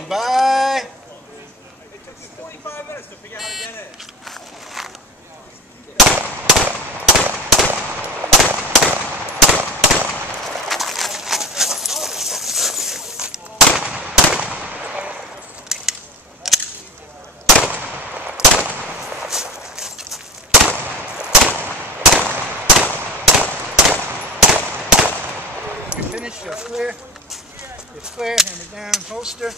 Stand by. It took me 45 minutes to figure out how to get in. You're finished, you're clear. You're clear, hand it down, holster.